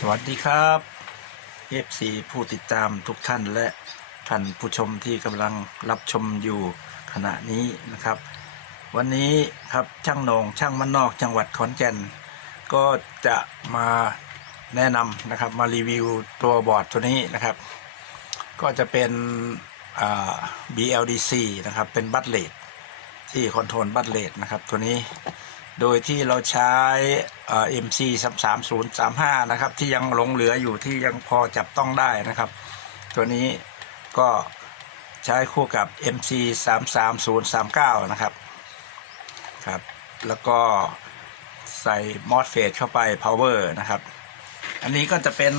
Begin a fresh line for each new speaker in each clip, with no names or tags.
สวัสดีครับ FC ผู้ติดตามทุกท่านและท่านผู้ชมที่กำลังรับชมอยู่ขณะนี้นะครับ วันนี้ครับช่างนงช่างมันนอกจังหวัดขอนแก่น ก็จะมาแนะนำนะครับมารีวิวตัวบอร์ดตัวนี้นะครับ ก็จะเป็น BLDC นะครับเป็นบัตเลดที่คอนโทรลบัตเลดนะครับตัวนี้ โดยที่เราใช้เอ่อ MC 3 3 0 3 5นะครับ ที่ยังหลงเหลืออยู่ที่ยังพอจับต้องได้นะครับ ตัวนี้ก็ใช้คู่กับ MC 3 3 0 3 9นะครับครับ แล้วก็ใส่มอสเฟตเข้าไป power นะครับ อันนี้ก็จะเป็น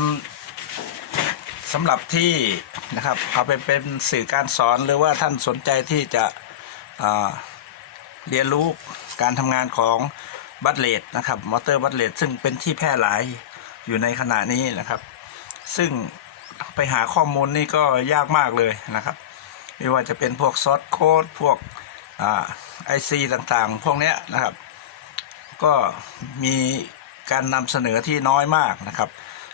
สำหรับที่นะครับเอาไปเป็นสื่อการสอนหรือว่าท่านสนใจที่จะเรียนรู้ การทำงานของบัตเลดนะครับมอเตอร์บัตเลดซึ่งเป็นที่แพร่หลายอยู่ในขณะนี้นะครับ ซึ่งไปหาข้อมูลนี่ก็ยากมากเลยนะครับ ไม่ว่าจะเป็นพวกซอสโค้ดพวกไอซีต่างๆ พวกนี้นะครับ ก็มีการนำเสนอที่น้อยมากนะครับ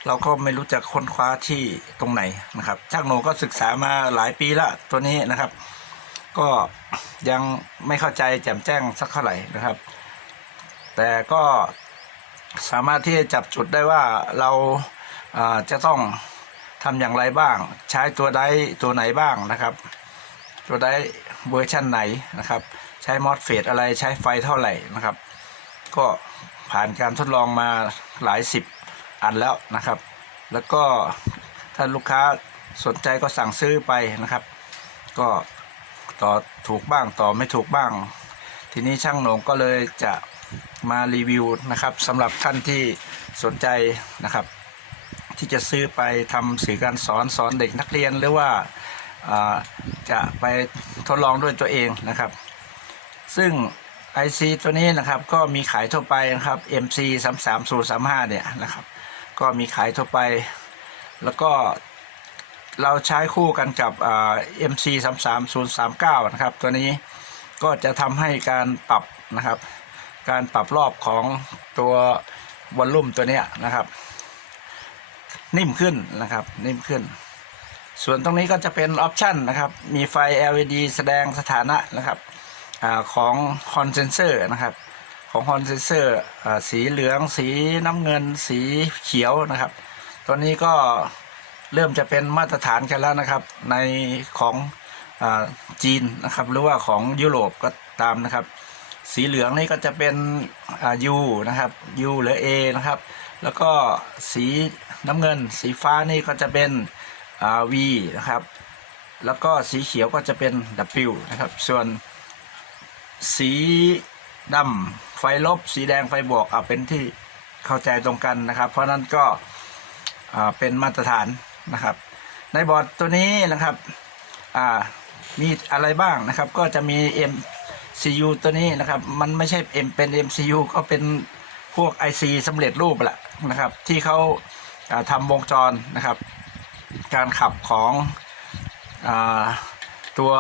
เราก็ไม่รู้จะค้นคว้าที่ตรงไหนนะครับช่างโหนก็ศึกษามาหลายปีละตัวนี้นะครับ ก็ยังไม่เข้าใจแจ่มแจ้งสักเท่าไหร่นะครับ แต่ก็สามารถที่จะจับจุดได้ว่าเราาจะต้องทำอย่างไรบ้าง ใช้ตัวใดตัวไหนบ้างนะครับ ตัวใดเวอร์ชันไหนนะครับ ใช้มอสเฟตอะไรใช้ไฟเท่าไหร่นะครับ ก็ผ่านการทดลองมาหลายสิบอันแล้วนะครับ แล้วก็ถ้าลูกค้าสนใจก็สั่งซื้อไปนะครับ ก็ ต่อถูกบ้างต่อไม่ถูกบ้าง ทีนี้ช่างหนงก็เลยจะมารีวิวนะครับสำหรับท่านที่สนใจนะครับ ที่จะซื้อไปทำสื่อการสอนสอนเด็กนักเรียนหรือว่าอ่าจะไปทดลองด้วยตัวเองนะครับ ซึ่ง IC ตัวนี้นะครับก็มีขายทั่วไปนะครับ MC 3 3 0 3 5เนี่ยนะครับ ก็มีขายทั่วไป แล้วก็ เราใช้คู่กันกับ MC 3 3 0 3 9นะครับ ตัวนี้ก็จะทำให้การปรับนะครับ การปรับรอบของตัววอลลุ่มตัวนี้นะครับ นิ่มขึ้นนะครับ นิ่มขึ้น ส่วนตรงนี้ก็จะเป็นออปชันนะครับ มีไฟ LED แสดงสถานะนะครับอของฮอนเซนเซอร์นะครับของฮอนเซนเซอร์สีเหลือง สีน้ำเงิน สีเขียวนะครับ ตัวนี้ก็ เริ่มจะเป็นมาตรฐานกันแล้วนะครับ ในของอจีนนะครับ หรือว่าของยุโรปก็ตามนะครับ สีเหลืองนี่ก็จะเป็นอ่า U นะครับ U หรือ A นะครับ แล้วก็สีน้ำเงิน สีฟ้านี่ก็จะเป็น V นะครับ แล้วก็สีเขียวก็จะเป็น W นะครับ ส่วนสีดำไฟลบ สีแดงไฟบวกอ่าเป็นที่เข้าใจตรงกันนะครับ เพราะนั้นก็เป็นมาตรฐาน นะครับ ในบอร์ดตัวนี้นะครับอ่ามีอะไรบ้างนะครับ ก็จะมี MCU ตัวนี้นะครับ มันไม่ใช่ M เป็น MCU ก็เป็นพวก IC สำเร็จรูปแหละนะครับ ที่เขาอ่าทำวงจรนะครับ การขับของอตัว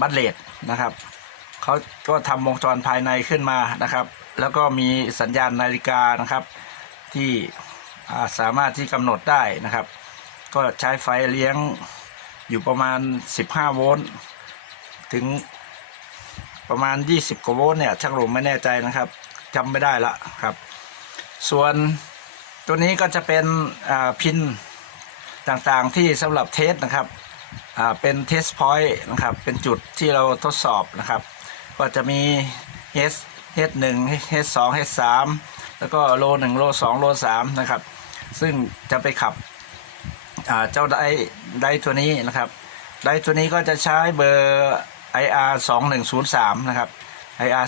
บัตเลดนะครับเขาก็ทำวงจรภายในขึ้นมานะครับ แล้วก็มีสัญญาณนาฬิกานะครับ ที่สามารถที่กำหนดได้นะครับ ก็ใช้ไฟเลี้ยงอยู่ประมาณ 15 โวลต์ถึงประมาณ 20 กว่าโวลต์เนี่ยช่างหลมไม่แน่ใจนะครับจำไม่ได้ละครับ ส่วนตัวนี้ก็จะเป็นพินต่างๆที่สำหรับเทสนะครับเป็นเทสพอยต์นะครับ เป็นจุดที่เราทดสอบนะครับ ก็จะมี H H1 H2 H3 แล้วก็โล1โล2โล3นะครับ ซึ่งจะไปขับ เจ้าได้ได้ตัวนี้นะครับได้ตัวนี้ก็จะใช้เบอร์ IR 2103นะครับ IR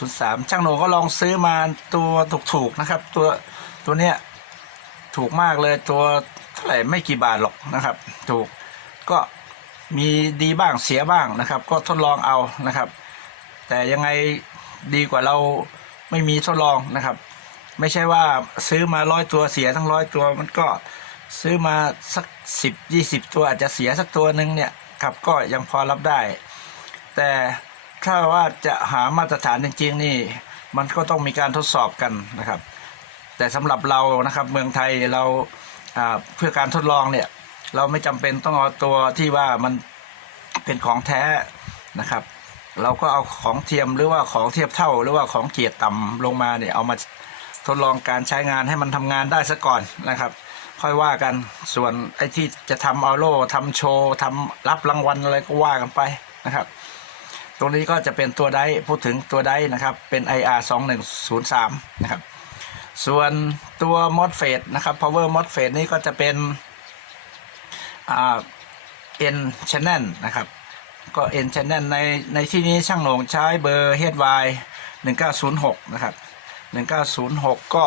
2103ช่างโหนก็ลองซื้อมาตัวถูกๆนะครับ ตัวตัวเนี้ยถูกมากเลยตัวเท่าไหร่ไม่กี่บาทหรอกนะครับ ถูกก็มีดีบ้างเสียบ้างนะครับ ก็ทดลองเอานะครับ แต่ยังไงดีกว่าเราไม่มีทดลองนะครับ ไม่ใช่ว่าซื้อมาร้อยตัวเสียทั้งร้อยตัวมันก็ ซื้อมาสักสิบยี่สิบตัวอาจจะเสียสักตัวหนึ่งเนี่ยครับก็ยังพอรับได้ แต่ถ้าว่าจะหามาตรฐานจริงๆนี่ มันก็ต้องมีการทดสอบกันนะครับ แต่สำหรับเรานะครับเมืองไทยเราเพื่อการทดลองเนี่ย เราไม่จำเป็นต้องเอาตัวที่ว่ามันเป็นของแท้นะครับ เราก็เอาของเทียมหรือว่าของเทียบเท่า หรือว่าของเกียรต่ำลงมาเนี่ยเอามาทดลองการใช้งานให้มันทำงานได้ซะก่อนนะครับ ค่อยว่ากัน ส่วนไอ้ที่จะทำเอาโล่ทำโชว์ทำรับรางวัลอะไรก็ว่ากันไปนะครับ ตรงนี้ก็จะเป็นตัวได้พูดถึงตัวได้นะครับ เป็น IR 2103นะครับ ส่วนตัว MOSFET นะครับ Power MOSFET นี่ก็จะเป็นอ่า N channel นะครับ ก็ N channel ในในที่นี้ช่างหน่งใช้เบอร์ HY 1906 นะครับ 1906 ก็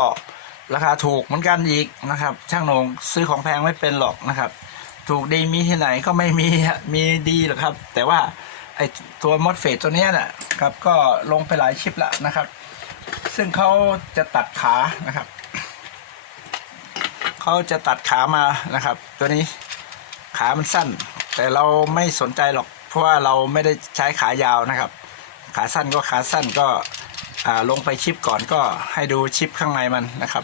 ราคาถูกเหมือนกันอีกนะครับ ช่างโหนงซื้อของแพงไม่เป็นหรอกนะครับ ถูกดีมีที่ไหนก็ไม่มีมีดีหรอกครับ แต่ว่าไอตัวมอสเฟตตัวนี้นะครับก็ลงไปหลายชิปละนะครับ ซึ่งเขาจะตัดขานะครับเขาจะตัดขามานะครับ ตัวนี้ขามันสั้น แต่เราไม่สนใจหรอก เพราะว่าเราไม่ได้ใช้ขายาวนะครับ ขาสั้นก็ขาสั้นก็ลงไปชิปก่อนก็ให้ดูชิปข้างในมันนะครับ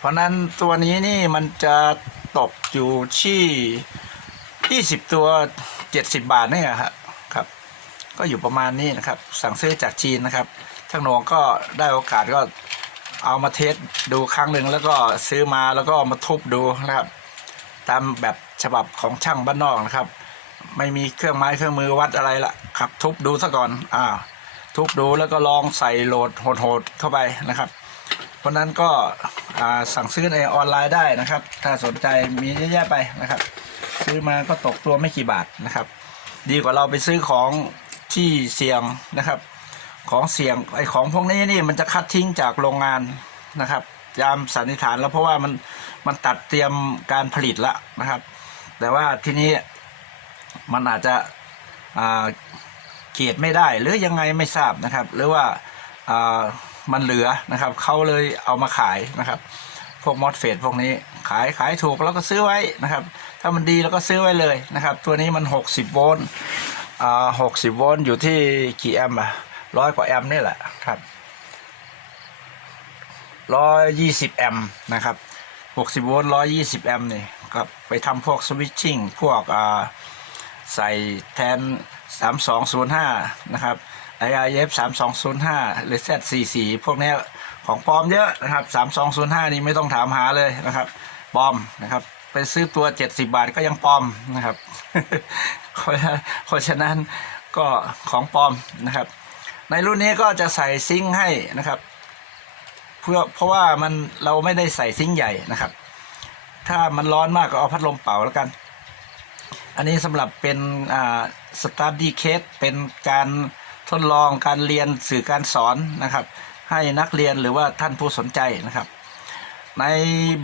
เพราะนั้นตัวนี้นี่มันจะตกอยู่ที่ 20 ตัว 70 บาทเนี่ยฮะครับ ก็อยู่ประมาณนี้นะครับ สั่งซื้อจากจีนนะครับช่างหนงก็ได้โอกาสก็เอามาเทสดูครั้งหนึ่งแล้วก็ซื้อมาแล้วก็มาทุบดูนะครับ ตามแบบฉบับของช่างบ้านนอกนะครับ ไม่มีเครื่องไม้เครื่องมือวัดอะไรละครับ ทุบดูซะก่อนอ่าทุบดูแล้วก็ลองใส่โหลดโหดๆเข้าไปนะครับ เพราะนั้นก็ สั่งซื้อในออนไลน์ได้นะครับ ถ้าสนใจมีเยอะแยะไปนะครับ ซื้อมาก็ตกตัวไม่กี่บาทนะครับ ดีกว่าเราไปซื้อของที่เสี่ยงนะครับ ของเสี่ยงไอของพวกนี้นี่มันจะคัดทิ้งจากโรงงานนะครับยามสันนิษฐานแล้วเพราะว่ามันมันตัดเตรียมการผลิตแล้วนะครับ แต่ว่าทีนี้มันอาจจะเกียรไม่ได้หรือยังไงไม่ทราบนะครับ หรือว่าอ่า มันเหลือนะครับเขาเลยเอามาขายนะครับ พวกมอสเฟตพวกนี้ขายขายถูกแล้วก็ซื้อไว้นะครับ ถ้ามันดีแล้วก็ซื้อไว้เลยนะครับ ตัวนี้มัน 60 โวลต์อ่า60โวลต์อยู่ที่กี่แอมป์อะร้อยกว่าแอมป์นี่แหละครับร้อยยี่สิบแอมป์นะครับ60โวลต์120แอมป์นี่ครับไปทำพวกสวิตชิ่งพวกอ่าใส่แทน3205นะครับ IIF 3205 หรือ Z44 พวกนี้ของปลอมเยอะนะครับ 3205 นี่ไม่ต้องถามหาเลยนะครับปลอมนะครับ ไปซื้อตัว 70 บาทก็ยังปลอมนะครับเพราะฉะนั้นก็ของปลอมนะครับ ในรุ่นนี้ก็จะใส่ซิงค์ให้นะครับ เพื่อเพราะว่ามันเราไม่ได้ใส่ซิงค์ใหญ่นะครับ ถ้ามันร้อนมากก็เอาพัดลมเป่าแล้วกัน อันนี้สำหรับเป็นอ่าสตาร์ดี้เคสเป็นการ ทดลองการเรียนสื่อการสอนนะครับ ให้นักเรียนหรือว่าท่านผู้สนใจนะครับ ใน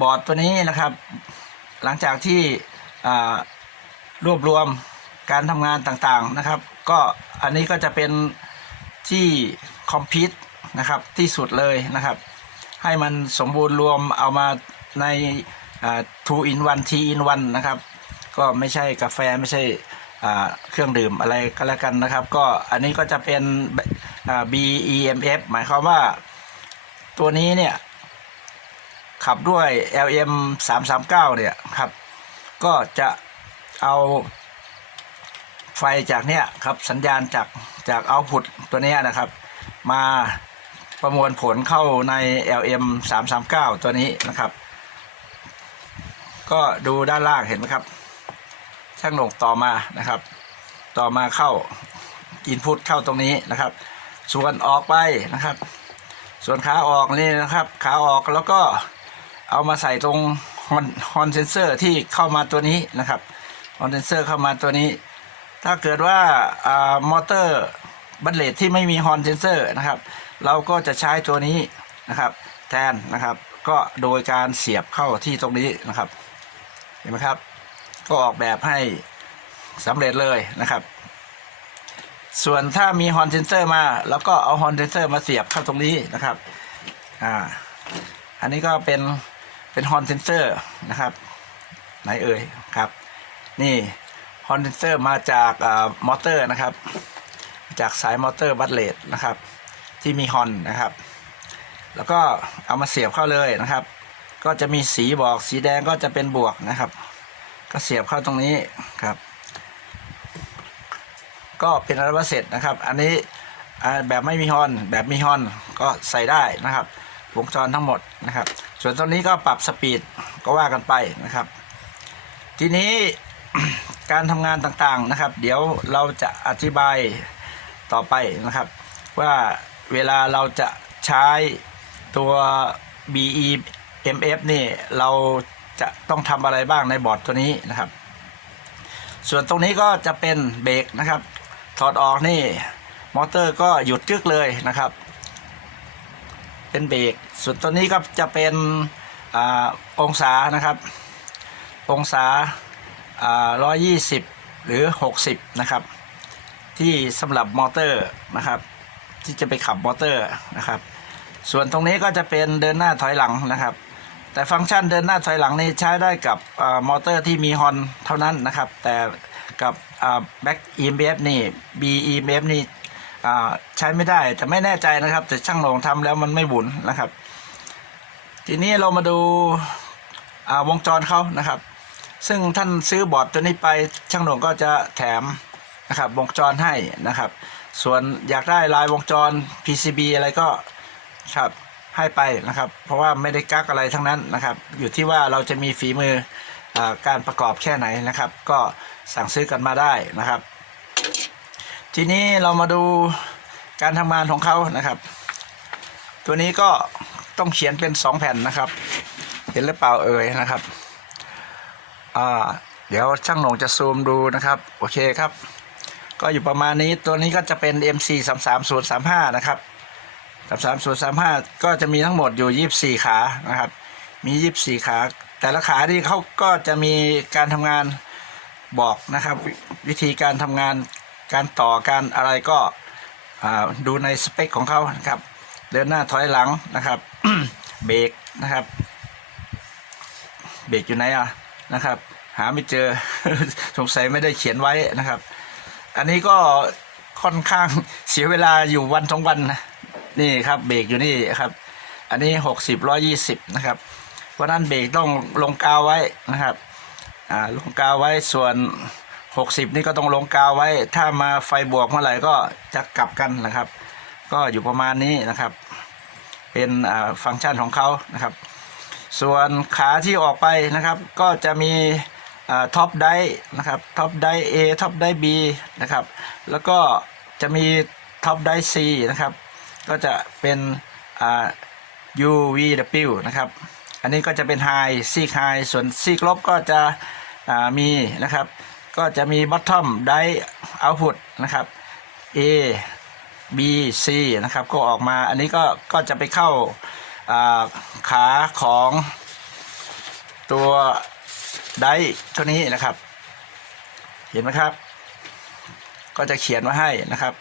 บอร์ดตัวนี้นะครับ หลังจากที่รวบรวมการทำงานต่างๆนะครับ ก็อันนี้ก็จะเป็นที่คอมพิวต์นะครับที่สุดเลยนะครับ ให้มันสมบูรณ์รวมเอามาใน two in one t in one นะครับ ก็ไม่ใช่กาแฟไม่ใช่ เครื่องดื่มอะไรก็แล้วกันนะครับ ก็อันนี้ก็จะเป็น BEMF หมายความว่าตัวนี้เนี่ย ขับด้วย LM 339เนี่ยครับ ก็จะเอาไฟจากเนี้ยครับสัญญาณจากจากเอาพุตตัวนี้นะครับ มาประมวลผลเข้าใน LM 339 ตัวนี้นะครับ ก็ดูด้านล่างเห็นไหมครับ ช่างโหนกต่อมานะครับ ต่อมาเข้าอินพุตเข้าตรงนี้นะครับ ส่วนออกไปนะครับ ส่วนขาออกนี่นะครับขาออกแล้วก็เอามาใส่ตรงฮอนฮอนเซนเซอร์ที่เข้ามาตัวนี้นะครับฮอนเซนเซอร์เข้ามาตัวนี้ ถ้าเกิดว่าอ่ามอเตอร์บัตเลตที่ไม่มีฮอนเซนเซอร์นะครับ เราก็จะใช้ตัวนี้นะครับ แทนนะครับ ก็โดยการเสียบเข้าที่ตรงนี้นะครับ เห็นไหมครับ ก็ออกแบบให้สำเร็จเลยนะครับ ส่วนถ้ามีฮอนเซนเซอร์มา แล้วก็เอาฮอนเซนเซอร์มาเสียบเข้าตรงนี้นะครับอ่าอันนี้ก็เป็นเป็นฮอนเซนเซอร์นะครับ ไหนเอ่ยครับ นี่ฮอนเซนเซอร์มาจากอ่ามอเตอร์นะครับ จากสายมอเตอร์บัตเลตนะครับ ที่มีฮอนนะครับ แล้วก็เอามาเสียบเข้าเลยนะครับ ก็จะมีสีบอกสีแดงก็จะเป็นบวกนะครับ ก็เสียบเข้าตรงนี้ครับ ก็เป็นอัลบั้มเสร็จนะครับ อันนี้แบบไม่มีฮอนแบบมีฮอนก็ใส่ได้นะครับ วงจรทั้งหมดนะครับ ส่วนตรงนี้ก็ปรับสปีดก็ว่ากันไปนะครับ ทีนี้การทำงานต่างๆนะครับ เดี๋ยวเราจะอธิบายต่อไปนะครับ ว่าเวลาเราจะใช้ตัว BE MF นี่เรา จะต้องทำอะไรบ้างในบอร์ดตัวนี้นะครับ ส่วนตรงนี้ก็จะเป็นเบรกนะครับ ถอดออกนี่มอเตอร์ก็หยุดกึกเลยนะครับ เป็นเบรกส่วนตัวนี้ก็จะเป็นอองศานะครับ องศาร้อยยี่สิบหรือ 60 นะครับ ที่สำหรับมอเตอร์นะครับ ที่จะไปขับมอเตอร์นะครับ ส่วนตรงนี้ก็จะเป็นเดินหน้าถอยหลังนะครับ แต่ฟังก์ชันเดินหน้าถอยหลังนี่ใช้ได้กับอมอเตอร์ที่มีฮอนเท่านั้นนะครับ แต่กับแบ็ก EMF นี่ BEMF นี่อ่ใช้ไม่ได้แต่ไม่แน่ใจนะครับ แต่ช่างโหนงทำแล้วมันไม่บุนนะครับ ทีนี้เรามาดูาวงจรเขานะครับ ซึ่งท่านซื้อบอร์ดตัวนี้ไปช่างโหนงก็จะแถมนะครับวงจรให้นะครับ ส่วนอยากได้ลายวงจร PCB อะไรก็ครับ ให้ไปนะครับ เพราะว่าไม่ได้กักอะไรทั้งนั้นนะครับ อยู่ที่ว่าเราจะมีฝีมืออการประกอบแค่ไหนนะครับ ก็สั่งซื้อกันมาได้นะครับ ทีนี้เรามาดูการทำงานของเขานะครับ ตัวนี้ก็ต้องเขียนเป็นสองแผ่นนะครับ เห็นหรือเปล่าเอ่ยนะครับเดี๋ยวช่างหนงจะซูมดูนะครับ โอเคครับ ก็อยู่ประมาณนี้ตัวนี้ก็จะเป็น MC 3 3 0 3 5นะครับ 3 3 0 3 5 ก็จะมีทั้งหมดอยู่ 24 ขานะครับ มี 24 ขา แต่ละขาที่เขาก็จะมีการทำงานบอกนะครับ วิธีการทำงานการต่อการอะไรก็ดูในสเปคของเขานะครับเดินหน้าถอยหลังนะครับเบรกนะครับ เบรกอยู่ไหนอะนะครับ หาไม่เจอสงสัยไม่ได้เขียนไว้นะครับ อันนี้ก็ค่อนข้างเสียเวลาอยู่วันสองวันนะ นี่ครับเบรกอยู่นี่ครับ อันนี้หกสิบร้อยี่สิบนะครับเพราะนั้นเบรกต้องลงกาวไว้นะครับอ่าลงกาวไว้ส่วนหกสิบนี่ก็ต้องลงกาวไว้ ถ้ามาไฟบวกเมื่อไหร่ก็จะกลับกันนะครับ ก็อยู่ประมาณนี้นะครับ เป็นอ่าฟังก์ชันของเขานะครับ ส่วนขาที่ออกไปนะครับ ก็จะมีอ่าท็อปไดนะครับท็อปได A ท็อปได B นะครับ แล้วก็จะมีท็อปได C นะครับ ก็จะเป็นอ่า UVW นะครับ อันนี้ก็จะเป็นไฮซีกไฮส่วนซีกลบก็จะมีนะครับ ก็จะมี bottom ได output นะครับ A B C นะครับ ก็ออกมา อันนี้ก็ก็จะไปเข้าาขาของตัวไดตัวนี้นะครับ เห็นไหมครับ ก็จะเขียนไว้ให้นะครับ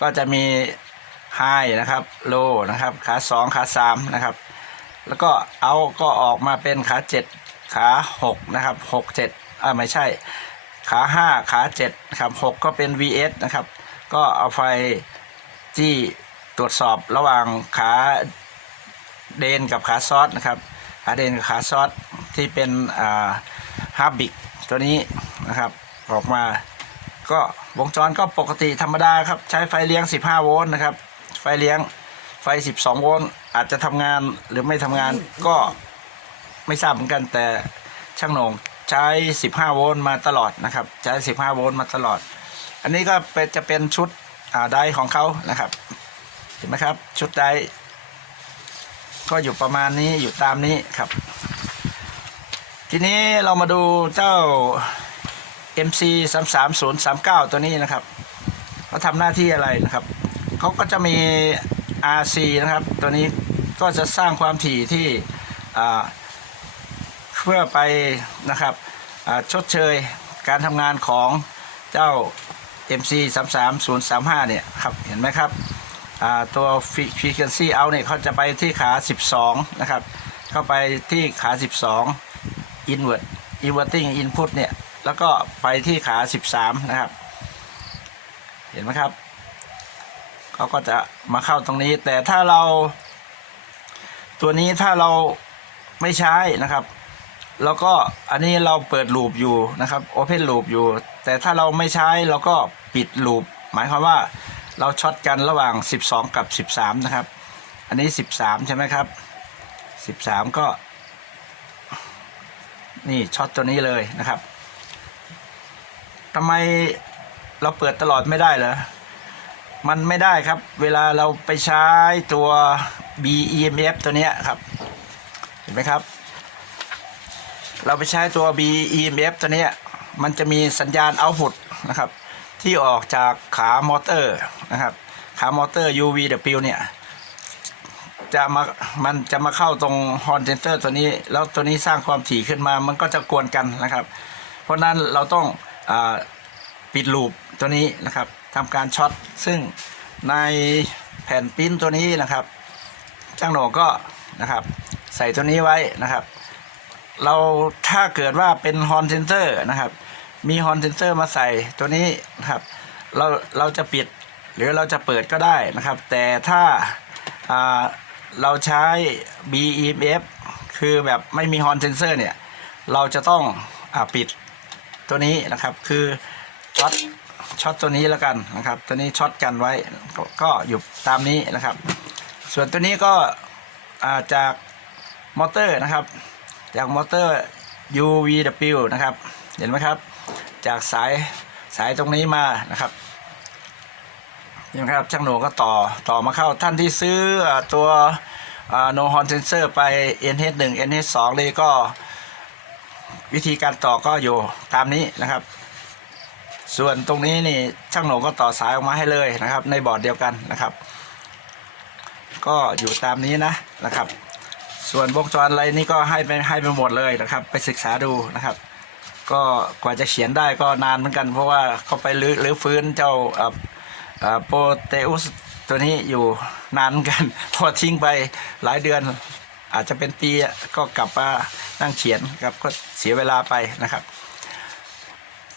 ก็จะมี High นะครับ Low นะครับขา2ขา3นะครับ แล้วก็เอาก็ออกมาเป็นขา7ขา6นะครับ6 7อ่าไม่ใช่ ขา5ขา7นะครับ6ก็เป็น VS นะครับ ก็เอาไฟที่ตรวจสอบระหว่างขาเดนกับขาซอสนะครับขาเดนกับขาซอสที่เป็นอ่าฮาร์บิกตัวนี้นะครับออกมาก็วงจรก็ปกติธรรมดาครับ ใช้ไฟเลี้ยง 15 โวลต์นะครับ ไฟเลี้ยง ไฟ 12 โวลต์อาจจะทำงานหรือไม่ทำงานก็ไม่ทราบเหมือนกันแต่ช่างโหนงใช้ 15 โวลต์มาตลอดนะครับใช้ 15 โวลต์มาตลอด อันนี้ก็เป็นจะเป็นชุดอ่าไดของเขานะครับ เห็นไหมครับชุดไดก็อยู่ประมาณนี้อยู่ตามนี้ครับ ทีนี้เรามาดูเจ้า MC 3 3 0 3 9 ตัวนี้นะครับเขาทำหน้าที่อะไรนะครับ เขาก็จะมี RC นะครับ ตัวนี้ก็จะสร้างความถี่ที่เพื่อไปนะครับชดเชยการทำงานของเจ้า MC 3 3 0 3 5 เนี่ยครับ เห็นไหมครับตัว frequency out เนี่ยเขาจะไปที่ขา 12 นะครับ เข้าไปที่ขา 12 invert inverting input เนี่ย แล้วก็ไปที่ขา 13 นะครับ เห็นไหมครับ เขาก็จะมาเข้าตรงนี้ แต่ถ้าเรา ตัวนี้ถ้าเราไม่ใช้นะครับ แล้วก็อันนี้เราเปิดลูปอยู่นะครับโอเพนลูปอยู่ แต่ถ้าเราไม่ใช้เราก็ปิดลูปหมายความว่าเราช็อตกันระหว่าง 12 กับ 13 นะครับ อันนี้ 13 ใช่ไหมครับ 13 ก็ นี่ช็อตตัวนี้เลยนะครับทำไมเราเปิดตลอดไม่ได้เหรอ มันไม่ได้ครับ เวลาเราไปใช้ตัว BEMF ตัวเนี้ยครับ เห็นไหมครับ เราไปใช้ตัว BEMF ตัวเนี้ยมันจะมีสัญญาณ output นะครับ ที่ออกจากขามอเตอร์นะครับ ขามอเตอร์ UVW เนี่ยจะมา มันจะมาเข้าตรงฮอนเซนเซอร์ตัวนี้ แล้วตัวนี้สร้างความถี่ขึ้นมา มันก็จะกวนกันนะครับ เพราะนั้นเราต้องอปิดลูปตัวนี้นะครับ ทำการช็อตซึ่งในแผ่นปิ้นตัวนี้นะครับจ้างหนกก็นะครับ ใส่ตัวนี้ไว้นะครับ เราถ้าเกิดว่าเป็นฮอนเซนเซอร์นะครับ มีฮอนเซนเซอร์มาใส่ตัวนี้นะครับ เราเราจะปิดหรือเราจะเปิดก็ได้นะครับ แต่ถ้าาเราใช้ BEMF คือแบบไม่มีฮอนเซนเซอร์เนี่ย เราจะต้องอปิดตัวนี้นะครับ คือช็อต ช็อตตัวนี้แล้วกันนะครับ ตัวนี้ช็อตกันไว้ก็อยู่ตามนี้นะครับ ส่วนตัวนี้ก็าจากมอเตอร์นะครับ จากมอเตอร์ UVW นะครับ เห็นไหมครับ จากสายสายตรงนี้มานะครับนี่นะครับช่างหนูก็ต่อต่อมาเข้าท่านที่ซื้ออตัวอ่า no horn sensor ไป NH1 NH2 เลยก็วิธีการต่อก็อยู่ตามนี้นะครับ ส่วนตรงนี้นี่ช่างหนูก็ต่อสายออกมาให้เลยนะครับ ในบอร์ดเดียวกันนะครับ ก็อยู่ตามนี้นะนะครับ ส่วนวงจรอะไรนี่ก็ให้ไปให้ไปหมดเลยนะครับ ไปศึกษาดูนะครับ ก็กว่าจะเขียนได้ก็นานเหมือนกัน เพราะว่าเขาไปรื้อรื้อฟื้นเจ้าโปรเตอุสตัวนี้อยู่นานเหมือนกัน พอทิ้งไปหลายเดือนอาจจะเป็นปีก็กลับมานั่งเขียนครับก็เสียเวลาไปนะครับ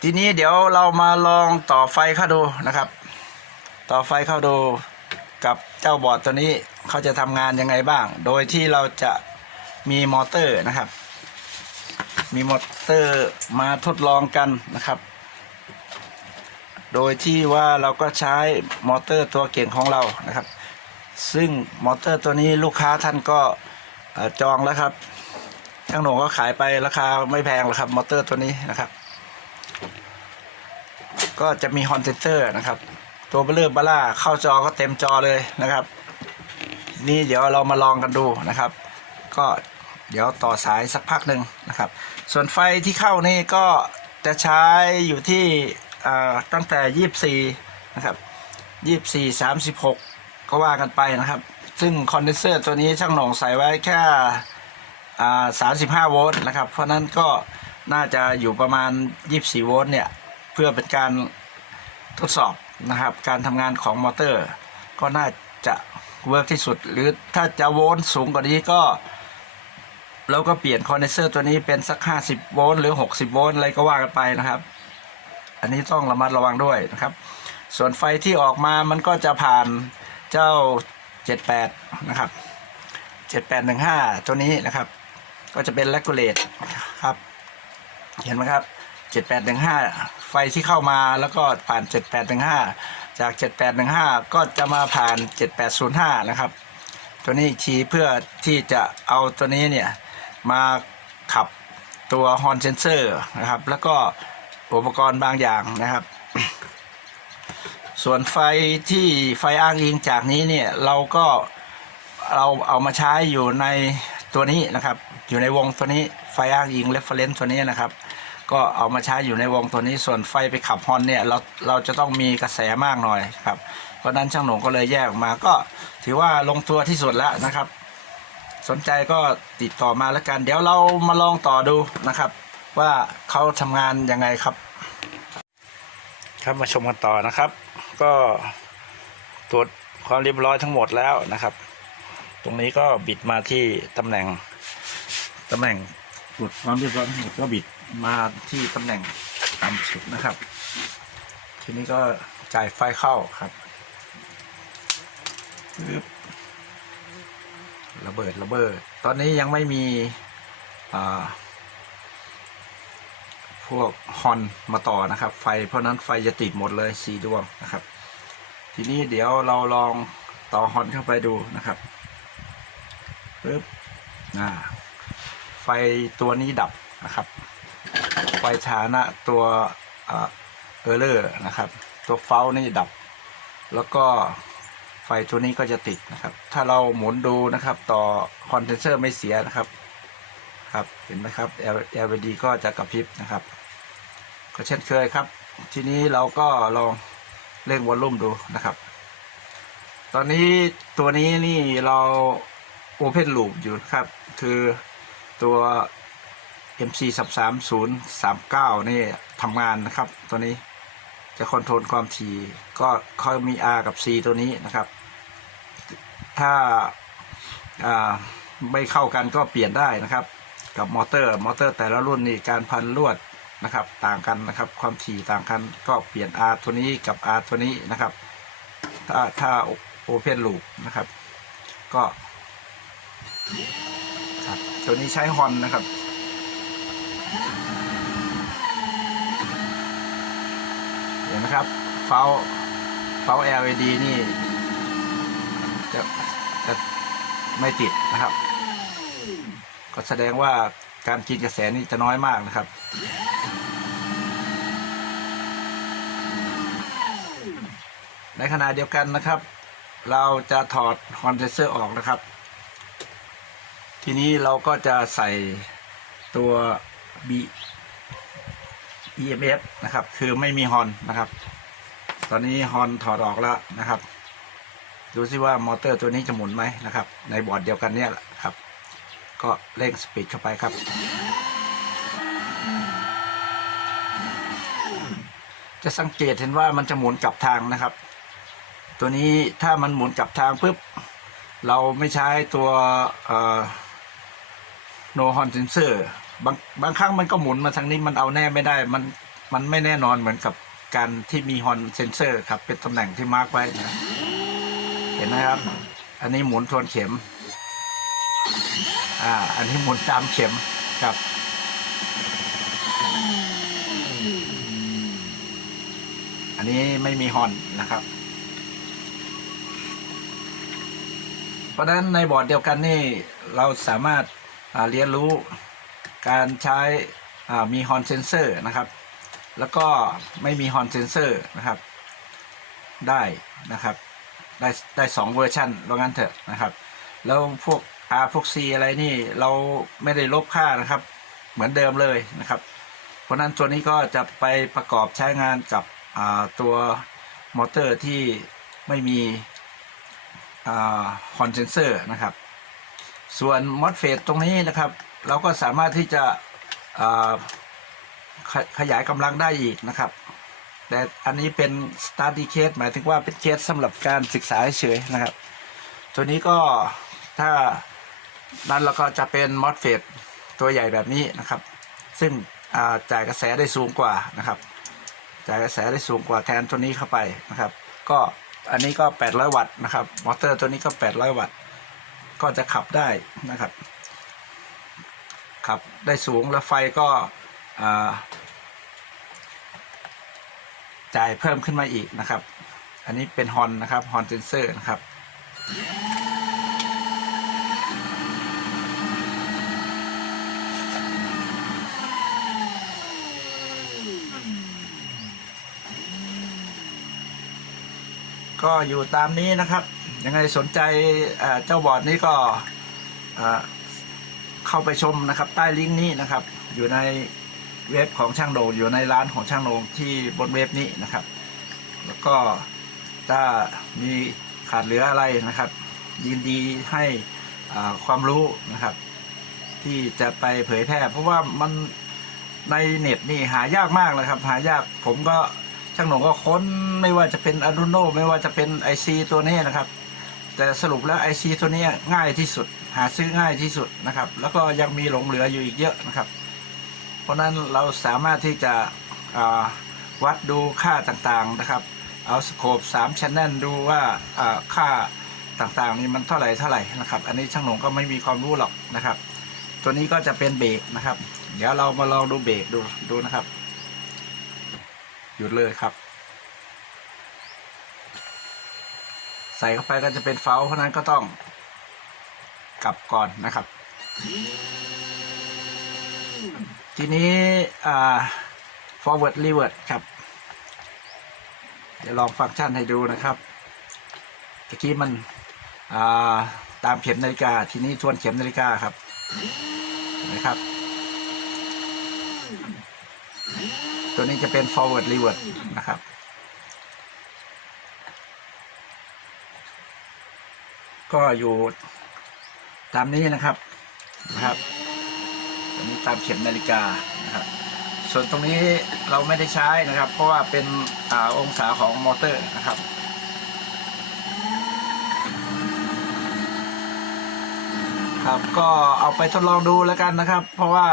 ทีนี้เดี๋ยวเรามาลองต่อไฟเข้าดูนะครับ ต่อไฟเข้าดูกับเจ้าบอร์ดตัวนี้เขาจะทำงานยังไงบ้าง โดยที่เราจะมีมอเตอร์นะครับ มีมอเตอร์มาทดลองกันนะครับ โดยที่ว่าเราก็ใช้มอเตอร์ตัวเก่งของเรานะครับ ซึ่งมอเตอร์ตัวนี้ลูกค้าท่านก็จองแล้วครับช่างหนูก็ขายไปราคาไม่แพงหรอกครับมอเตอร์ตัวนี้นะครับ ก็จะมีฮอนเซนเซอร์นะครับ ตัวเบลเลอร์บล่าเข้าจอก็เต็มจอเลยนะครับ นี่เดี๋ยวเรามาลองกันดูนะครับ ก็เดี๋ยวต่อสายสักพักหนึ่งนะครับ ส่วนไฟที่เข้านี่ก็จะใช้อยู่ที่ตั้งแต่ 24 นะครับ 24 36 ก็ว่ากันไปนะครับ ซึ่งคอนเดนเซอร์ตัวนี้ช่างหน่องใส่ไว้แค่35 โวลต์นะครับ เพราะนั้นก็น่าจะอยู่ประมาณ 24 โวลต์เนี่ย พื่อเป็นการทดสอบนะครับ การทำงานของมอเตอร์ ก็น่าจะเวิร์กที่สุด หรือถ้าจะโวลต์สูงกว่านี้ก็เราก็เปลี่ยนคอนเดนเซอร์ตัวนี้เป็นสัก 50 โวลต์หรือ 60 โวลต์อะไรก็ว่ากันไปนะครับ อันนี้ต้องระมัดระวังด้วยนะครับ ส่วนไฟที่ออกมามันก็จะผ่านเจ้า 78 นะครับ 7815 ตัวนี้นะครับ ก็จะเป็นแลกูเลตครับ เห็นไหมครับ 7815ไฟที่เข้ามาแล้วก็ผ่าน7815จาก7815ก็จะมาผ่าน7805นะครับ ตัวนี้อีกทีเพื่อที่จะเอาตัวนี้เนี่ยมาขับตัวฮอนเซนเซอร์นะครับ แล้วก็อุปกรณ์บางอย่างนะครับ ส่วนไฟที่ไฟอ้างอิงจากนี้เนี่ยเราก็เราเอามาใช้อยู่ในตัวนี้นะครับ อยู่ในวงตัวนี้ไฟอ้างอิงเรฟเฟรนซ์ตัวนี้นะครับ ก็เอามาใช้อยู่ในวงตัวนี้ส่วนไฟไปขับฮอนเนี่ยเราเราจะต้องมีกระแสมากหน่อยครับเพราะนั้นช่างหนงก็เลยแยกออกมาก็ถือว่าลงตัวที่สุดแล้วนะครับ สนใจก็ติดต่อมาแล้วกัน เดี๋ยวเรามาลองต่อดูนะครับ ว่าเขาทำงานยังไงครับ ครับมาชมกันต่อนะครับ ก็ตรวจความเรียบร้อยทั้งหมดแล้วนะครับ ตรงนี้ก็บิดมาที่ตำแหน่งตำแหน่งตรวจความเรียบร้อยทั้งหมดก็บิด มาที่ตำแหน่งต่ำสุดนะครับ ทีนี้ก็จ่ายไฟเข้าครับระเบิดระเบิด ตอนนี้ยังไม่มีพวกฮอนมาต่อนะครับ ไฟเพราะนั้นไฟจะติดหมดเลยสี่ดวงนะครับ ทีนี้เดี๋ยวเราลองต่อฮอนเข้าไปดูนะครับปึ๊บไฟตัวนี้ดับนะครับ ไฟฐานะตัวเออร์เลอร์นะครับ ตัวเฟลนี่ดับ แล้วก็ไฟตัวนี้ก็จะติดนะครับ ถ้าเราหมุนดูนะครับต่อคอนเดนเซอร์ไม่เสียนะครับครับเห็นไหมครับ LED ก็จะกระพริบนะครับ ก็เช่นเคยครับ ทีนี้เราก็ลองเร่งวอลลุ่มดูนะครับ ตอนนี้ตัวนี้นี่เราโอเพนลูปอยู่ครับ คือตัว MC 3 3 0 3 9นี่ทำงานนะครับ ตัวนี้จะคอนโทรลความถี่ก็เขามี R กับ C ตัวนี้นะครับ ถ้าาไม่เข้ากันก็เปลี่ยนได้นะครับ กับมอเตอร์มอเตอร์แต่ละรุ่นนี่การพันลวดนะครับ ต่างกันนะครับ ความถี่ต่างกันก็เปลี่ยน R ตัวนี้กับ R ตัวนี้นะครับ ถ้าถ้าโอเพนลูปนะครับ ก็ตัวนี้ใช้ฮอนนะครับ เห็นไหมครับเฝ้าเฝ้า LED นี่ จะจะไม่ติดนะครับ ก็แสดงว่าการกินกระแสนี่จะน้อยมากนะครับในขณะเดียวกันนะครับ เราจะถอดฮอนเทเซอร์ออกนะครับ ทีนี้เราก็จะใส่ตัว B EMF นะครับ คือไม่มีฮอนนะครับ ตอนนี้ฮอนถอดออกแล้วนะครับ ดูซิว่ามอเตอร์ตัวนี้จะหมุนไหมนะครับ ในบอร์ดเดียวกันเนี่ยแหละครับ ก็เร่งสปีดเข้าไปครับ จะสังเกตเห็นว่ามันจะหมุนกลับทางนะครับ ตัวนี้ถ้ามันหมุนกลับทางปุ๊บเราไม่ใช้ตัวเอ่อ no horn sensor บางบางครั้งมันก็หมุนมาทางนี้มันเอาแน่ไม่ได้ มันมันไม่แน่นอนเหมือนกับการที่มีฮอนเซนเซอร์ครับ เป็นตำแหน่งที่มาร์กไว้นะเห็นไหมครับ อันนี้หมุนทวนเข็ม อ่า อันนี้หมุนตามเข็มครับอันนี้ไม่มีฮอนนะครับ เพราะฉะนั้นในบอร์ดเดียวกันนี่เราสามารถเรียนรู้ การใช้มีฮอนเซนเซอร์นะครับ แล้วก็ไม่มีฮอนเซนเซอร์นะครับ ได้นะครับ ได้ได้สองเวอร์ชันว่างั้นเถอะนะครับ แล้วพวก R พวก C อะไรนี่เราไม่ได้ลบค่านะครับ เหมือนเดิมเลยนะครับ เพราะนั้นตัวนี้ก็จะไปประกอบใช้งานกับตัวมอเตอร์ที่ไม่มีฮอนเซนเซอร์นะครับ ส่วนมอสเฟตตรงนี้นะครับ เราก็สามารถที่จะขขยายกำลังได้อีกนะครับ แต่อันนี้เป็น study case หมายถึงว่าเป็นเคสสำหรับการศึกษาเฉยนะครับ ตัวนี้ก็ถ้านั้นเราก็จะเป็นมอสเฟตตัวใหญ่แบบนี้นะครับ ซึ่งจ่ายกระแสได้สูงกว่านะครับจ่ายกระแสได้สูงกว่าแทนตัวนี้เข้าไปนะครับ ก็อันนี้ก็ 800 วัตต์นะครับ มอเตอร์ตัวนี้ก็ 800 วัตต์ ก็จะขับได้นะครับ ขับได้สูงแล้วไฟก็จ่ายเพิ่มขึ้นมาอีกนะครับ อันนี้เป็นฮอนนะครับฮอนเซนเซอร์นะครับก็อยู่ตามนี้นะครับ ยังไงสนใจเจ้าบอร์ดนี้ก็ เข้าไปชมนะครับใต้ลิงก์นี้นะครับ อยู่ในเว็บของช่างโดงอยู่ในร้านของช่างโดงที่บนเว็บนี้นะครับ แล้วก็ถ้ามีขาดเหลืออะไรนะครับ ยินดีให้ความรู้นะครับ ที่จะไปเผยแพร่ เพราะว่ามันในเน็ตนี่หายากมากเลยครับ หายากผมก็ช่างหนงก็ค้นไม่ว่าจะเป็น Arduino ไม่ว่าจะเป็น IC ตัวนี้นะครับ แต่สรุปแล้ว IC ตัวนี้ง่ายที่สุด หาซื้อง่ายที่สุดนะครับ แล้วก็ยังมีหลงเหลืออยู่อีกเยอะนะครับ เพราะนั้นเราสามารถที่จะวัดดูค่าต่างๆนะครับ เอาสโคป3 channel ดูว่าค่าต่างๆนี่มันเท่าไหร่เท่าไหร่นะครับ อันนี้ช่างหนงก็ไม่มีความรู้หรอกนะครับ ตัวนี้ก็จะเป็นเบรกนะครับ เดี๋ยวเรามาลองดูเบรกดูดูนะครับ หยุดเลยครับ ใส่เข้าไปก็จะเป็นเฟลเพราะนั้นก็ต้อง กลับก่อนนะครับ ทีนี้อ่า forward revert ครับ เดี๋ยวลองฟังก์ชันให้ดูนะครับตะกี้มันอ่าตามเข็มนาฬิกา ทีนี้ทวนเข็มนาฬิกาครับนะครับ ตัวนี้จะเป็น forward revert นะครับก็อยู่ ตามนี้นะครับนะครับตัวนี้ตามเข็มนาฬิกานะครับ ส่วนตรงนี้เราไม่ได้ใช้นะครับ เพราะว่าเป็นอาองศาของมอเตอร์นะครับครับก็เอาไปทดลองดูแล้วกันนะครับ เพราะว่า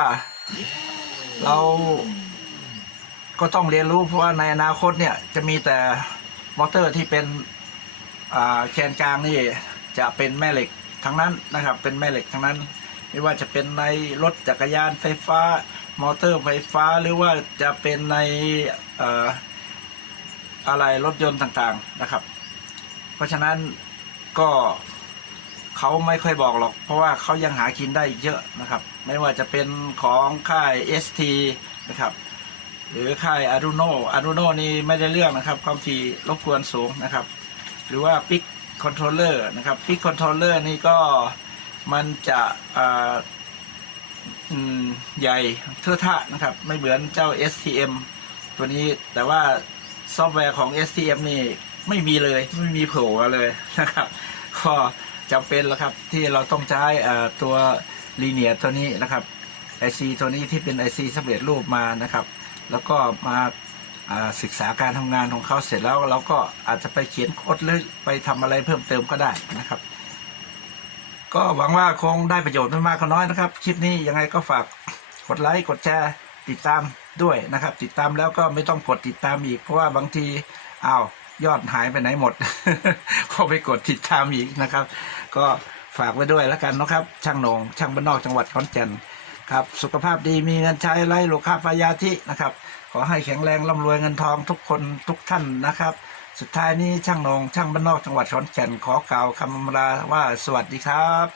เราก็ต้องเรียนรู้เพราะว่าในอนาคตเนี่ยจะมีแต่มอเตอร์ที่เป็นอ่าแกนกลางนี่จะเป็นแม่เหล็ก ทั้งนั้นนะครับ เป็นแม่เหล็กทั้งนั้น ไม่ว่าจะเป็นในรถจักรยานไฟฟ้า มอเตอร์ไฟฟ้าหรือว่าจะเป็นในอะไรรถยนต์ต่างๆนะครับ เพราะฉะนั้นก็เขาไม่ค่อยบอกหรอก เพราะว่าเขายังหากินได้เยอะนะครับ ไม่ว่าจะเป็นของค่าย ST นะครับ หรือค่าย Arduino Arduino นี่ไม่ได้เรื่องนะครับ ความถี่รบกวนสูงนะครับ หรือว่า Pick Controller นะครับ Pick Controller นี่ก็มันจะใหญ่เทือะทะนะครับ ไม่เหมือนเจ้า STM ตัวนี้แต่ว่าซอฟต์แวร์ของ STM นี่ไม่มีเลยไม่มีโผล่มาเลยนะครับ ก็จำเป็นแล้วครับที่เราต้องใช้ตัวลีเนียตัวนี้นะครับ IC ตัวนี้ที่เป็น IC สำเร็จรูปมานะครับ แล้วก็มา ศึกษาการทำงานของเขาเสร็จแล้วเราก็อาจจะไปเขียนโค้ดหรือไปทำอะไรเพิ่มเติมก็ได้นะครับ ก็หวังว่าคงได้ประโยชน์ไม่มากก็น้อยนะครับ คลิปนี้ยังไงก็ฝากกดไลค์กดแชร์ติดตามด้วยนะครับ ติดตามแล้วก็ไม่ต้องกดติดตามอีกเพราะว่าบางทีอ้าวยอดหายไปไหนหมดก็ไปกดติดตามอีกนะครับ ก็ฝากไว้ด้วยแล้วกันนะครับ ช่างหนงช่างบ้านนอกจังหวัดขอนแก่นครับ สุขภาพดีมีเงินใช้ไร้โลคาปายาธินะครับ ขอให้แข็งแรงร่ำรวยเงินทองทุกคนทุกท่านนะครับ สุดท้ายนี้ช่างนงช่างบ้านนอกจังหวัดขอนแก่นขอกล่าวคำอำลาว่าสวัสดีครับ